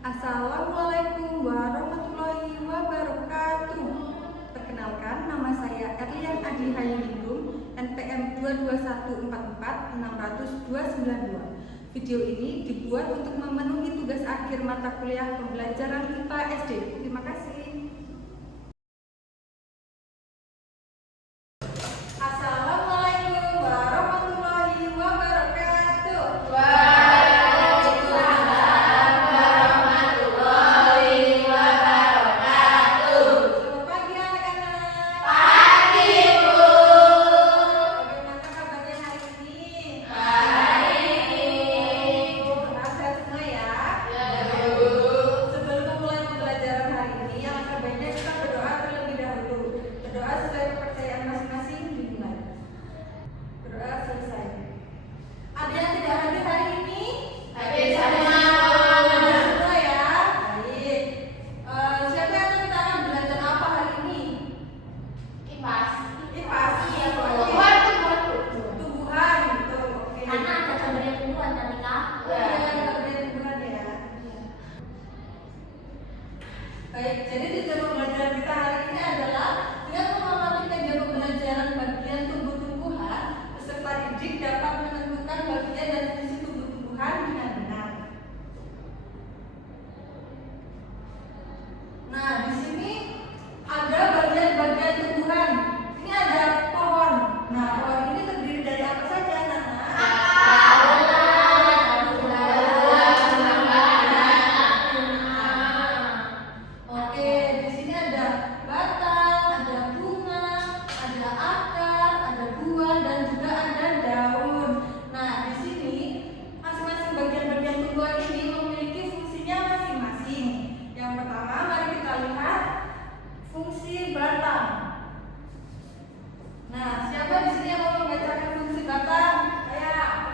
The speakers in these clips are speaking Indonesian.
Assalamualaikum warahmatullahi wabarakatuh. Perkenalkan, nama saya Erlian Adi Hayulingrum, NPM 22144600292. Video ini dibuat untuk memenuhi tugas akhir mata kuliah pembelajaran IPA SD. Terima kasih. Assalamualaikum warahmatullahi wabarakatuh. Waalaikumsalam warahmatullahi wabarakatuh. Selamat pagi anak-anak. Pagi, Bu. Bagaimana kabarnya hari ini? Baik. Sehat semua ya. Ya, Bu. Sebelum memulai pembelajaran hari ini, alangkah baiknya kita berdoa terlebih dahulu. Berdoa sesuai kepercayaan masing-masing dimulai. Berdoa selesai. Ada yang tidak hadir hari ini? Hadir semua. Hadir semua ya. Baik. Siapa yang kita akan belajar apa hari ini? Kipas. IPAS. Iya, Bu. Tumbuhan. Tumbuhan, betul. Oke. Karena ada gambarnya tumbuhan tadi Kak. Oh, iya, gambarnya tumbuhan ya. Baik, jadi tujuan pembelajaran kita hari ini adalah dengan memahami media pembelajaran bagian tumbuh-tumbuhan, peserta didik dapat menentukan bagian dan fungsi tumbuh-tumbuhan dengan benar. Nah, di sini ada bagian-bagian tumbuhan. Ini ada pohon. Nah, pohon ini terdiri dari apa saja, Nana? Oke, di sini ada batang, ada bunga, ada akar, ada buah, dan juga ada daun. Nah, di sini masing-masing bagian-bagian tumbuhan ini memiliki fungsinya masing-masing. Yang pertama, mari kita lihat fungsi batang. Nah, siapa di sini yang mau membacakan fungsi batang?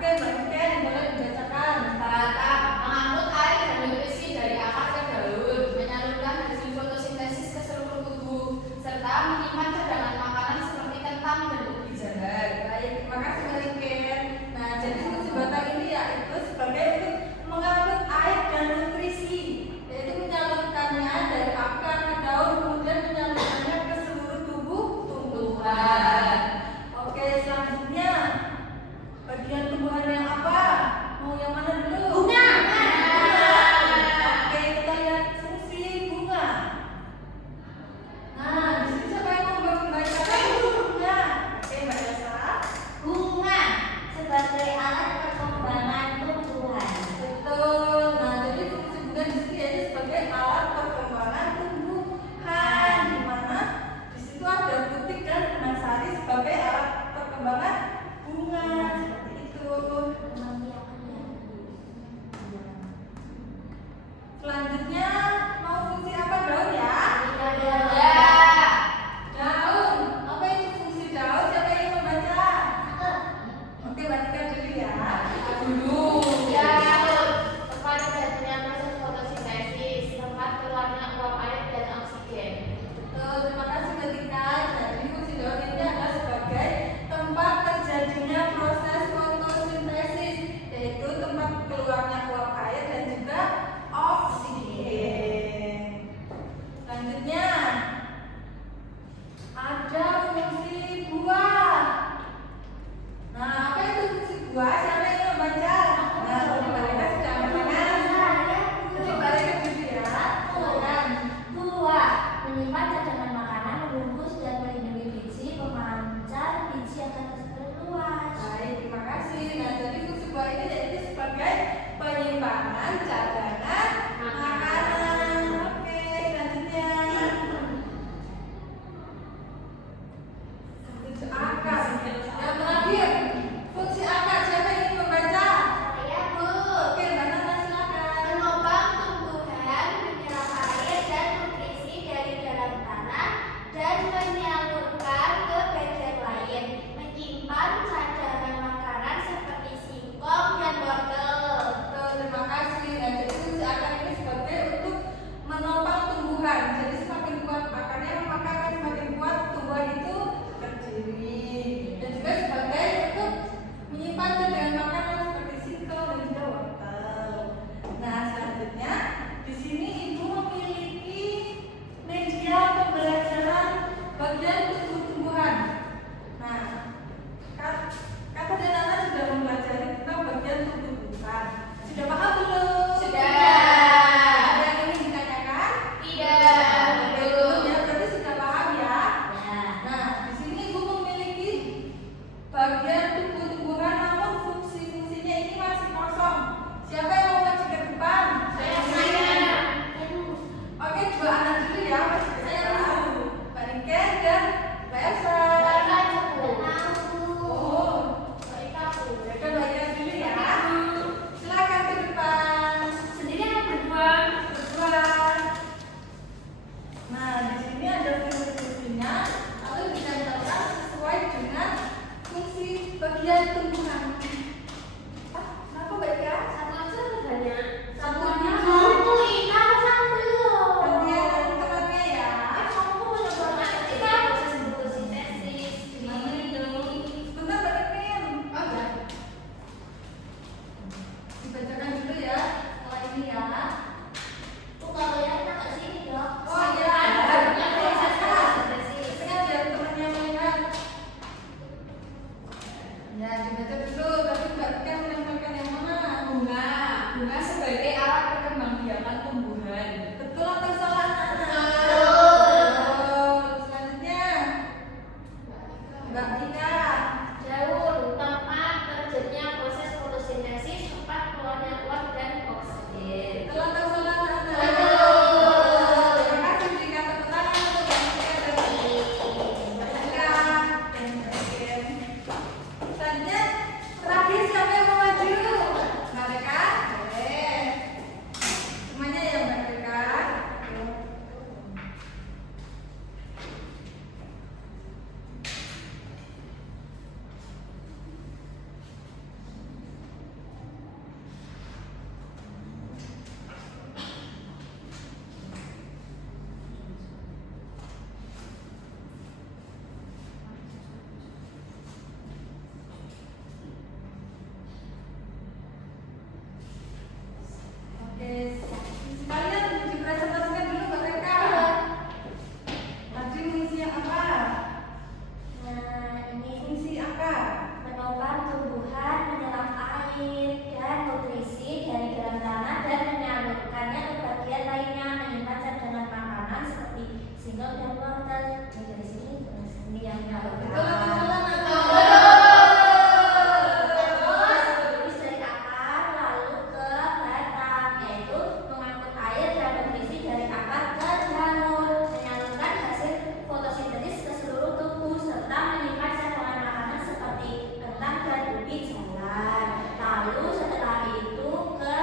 Oke, Mbak Niken, boleh dibacakan. Batang mengangkut air dan nutrisi dari akar ke daun, menyalurkan hasil fotosintesis ke seluruh tubuh, serta menyimpan cadangan makanan seperti kentang dan ubi jahat. Baik, terima kasih Mbak Niken. Nah, jadi fungsi batang ini yaitu sebagai mengangkut air dan nutrisi, yaitu menyalurkannya dari akar ke daun, kemudian menyalurkannya ke seluruh tubuh tumbuhan. Oke, selanjutnya bagian tumbuhan yang apa? Mau yang mana dulu? Bunga. Oke, kita lihat fungsi bunga. Nah, di sini siapa yang mau membacakan bunga? Oke, Mbak Elsa. Bunga sebagai alat perkembangan tumbuhan. Betul. Nah, jadi fungsi bunga di sini yaitu sebagai alat perkembangan tumbuhan, di mana di situ ada butik dan benang sari sebagai alat perkembangan bunga seperti itu. Selanjutnya mau fungsi apa daun ya? Ya. Daun. Apa itu fungsi daun? Siapa yang ingin membaca? Oke, bacakan dulu ya. Dulu. Ya. Tempat terjadinya proses fotosintesis, tempat keluarnya uap air dan oksigen. Betul, terima kasih Mbak Tika. Jadi fungsi daun ini adalah sebagai tempat terjadinya proses fotosintesis, yaitu tempat keluarnya uap air dan juga oksigen. Selanjutnya ada fungsi buah. Nah, apa itu fungsi buah? Siapa yang ingin membaca? Nah, tadi Mbak Tika sudah mengatakan. Jadi Mbak Tika dulu ya. Silakan. Buah menyimpan cadangan makanan, membungkus dan melindungi biji, pemancar biji agar terus luas. Baik, terima kasih. Nah, jadi fungsi buah ini yaitu sebagai penyimpanan cadangan makanan. Oke, selanjutnya. Fungsi akar. Yang terakhir, fungsi akar. Siapa yang ingin membaca? Saya, Bu. Oke, Mbak Nana silakan. Menopang tumbuhan, menyerap air dan nutrisi dari dalam tanah dan menyalurkan ke bagian lain, menyimpan cadangan makanan seperti singkong dan wortel. Betul, terima kasih. Nah, bunga sebagai alat perkembangbiakan tumbuhan. Betul atau salah anak-anak? Betul. Selanjutnya Mbak Tika. Daun, tempat terjadinya proses fotosintesis, tempat keluarnya uap dan oksigen. Betul atau salah anak-anak? Betul. Terima kasih berikan tepuk tangan untuk Mbak Tika dan Mbak Tika dan Mbak Ken. Selanjutnya terakhir siapa yang mau maju? Mbak Tika? Oke. Semuanya ya Mbak Tika. Oke, sekalian dipresentasikan dulu Mbak Tika. Tadi fungsinya apa? Nah, ini Fungsi apa? menopang tumbuhan, menyerap air dan nutrisi dari dalam tanah dan menyalurkannya ke bagian lainnya, menyimpan cadangan makanan seperti singkong dan wortel. Ini dari sini terus ini yang Betul atau salah anak? Terus tulis dari akar lalu ke batang, yaitu mengangkut air dan nutrisi dari akar ke daun, menyalurkan hasil fotosintesis ke seluruh tubuh serta menyimpan cadangan makanan seperti kentang dan ubi jalan. Lalu setelah itu ke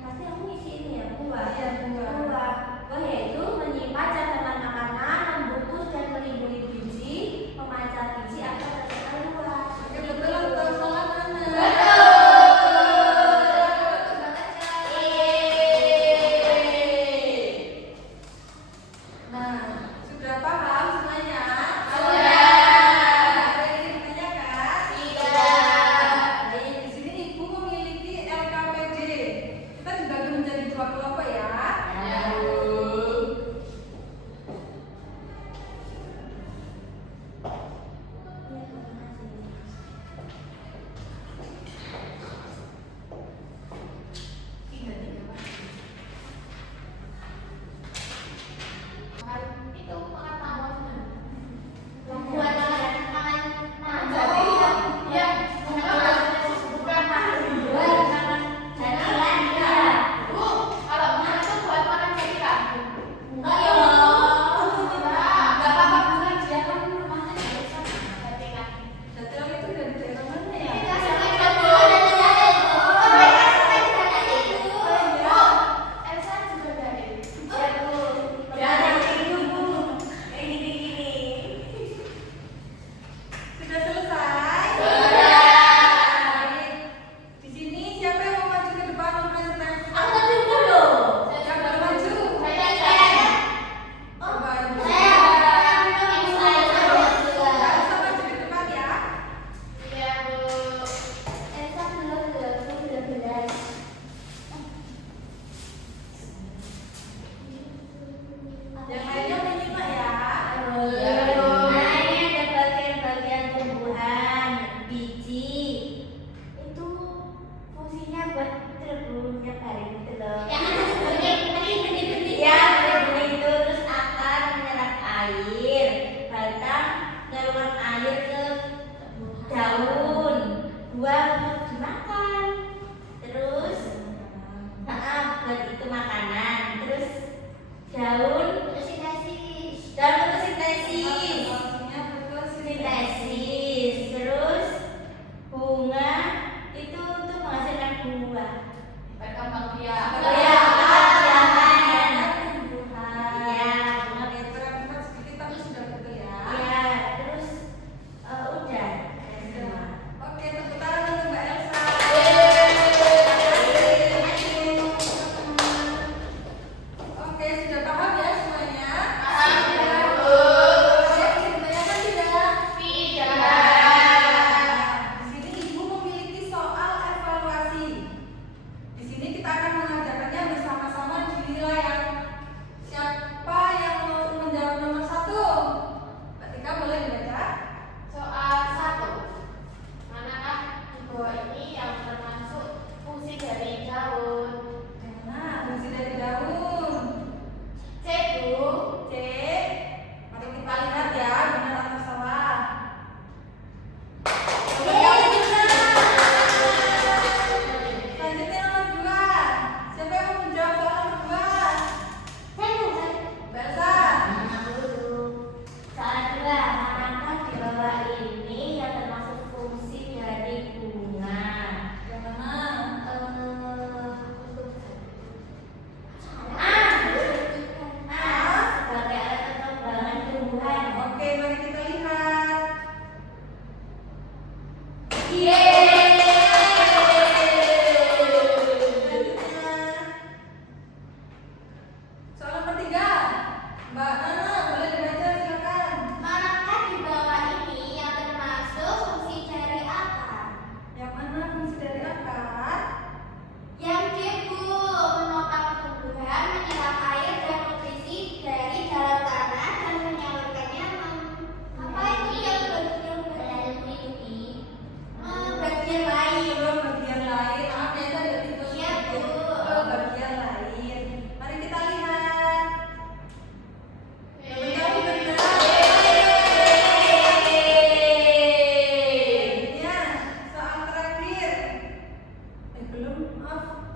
pasti aku ngisi ini ya buah. Iya, buah. Buah yaitu menyimpan cadangan makanan, membungkus dan melindungi biji, memancar biji agar tersebar luas. Oke, betul atau salah anak? Nah, sudah paham semuanya? Sudah. Ada yang ingin ditanyakan? Baik, di sini Ibu memiliki LKPD. Kita dibagi menjadi dua kelompok ya. Itu pengetahuannya. Buat makan Jadi ya, bukan bukan makan buat makan dan lain ya. Bu, kalau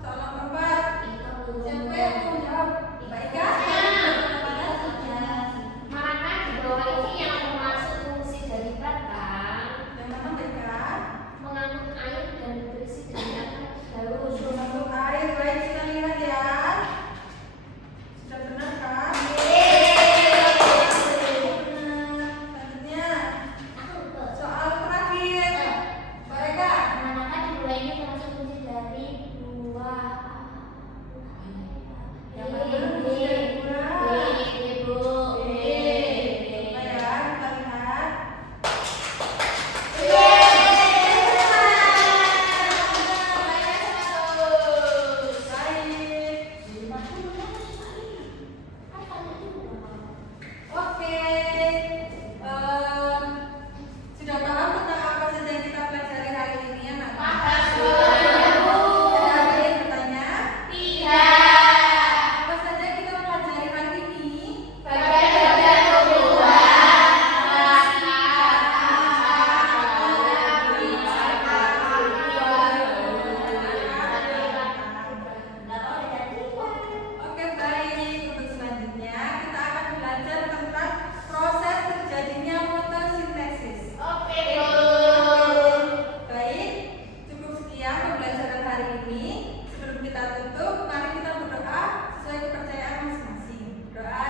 soal nomor 4. Siapa yang mau jawab? Mbak Ika? Mana di bawah ini yang termasuk fungsi dari batang Yang mana Mbak Ika? mengangkut air dan berisi dengan daun. Untuk air, baik kita lihat ya. Sudah benar kan? Selanjutnya soal terakhir. Mbak Eka? Manakah di bawah ini termasuk fungsi dari buah? Yang mana fungsi dari buah? Bu. Coba ya, kita lihat. Oke, sudah paham tentang apa saja yang kita pelajari hari ini ya, Nak? Paham, Bu. Ada yang bertanya? Tidak. Apa saja yang kita pelajari hari ini? Bagian-bagian tumbuhan, Oke, baik. Untuk selanjutnya kita akan belajar tentang proses terjadinya fotosintesis. Oke, Bu. Baik, cukup sekian pembelajaran hari ini. Sebelum kita tutup, mari kita berdoa sesuai kepercayaan masing-masing. Doa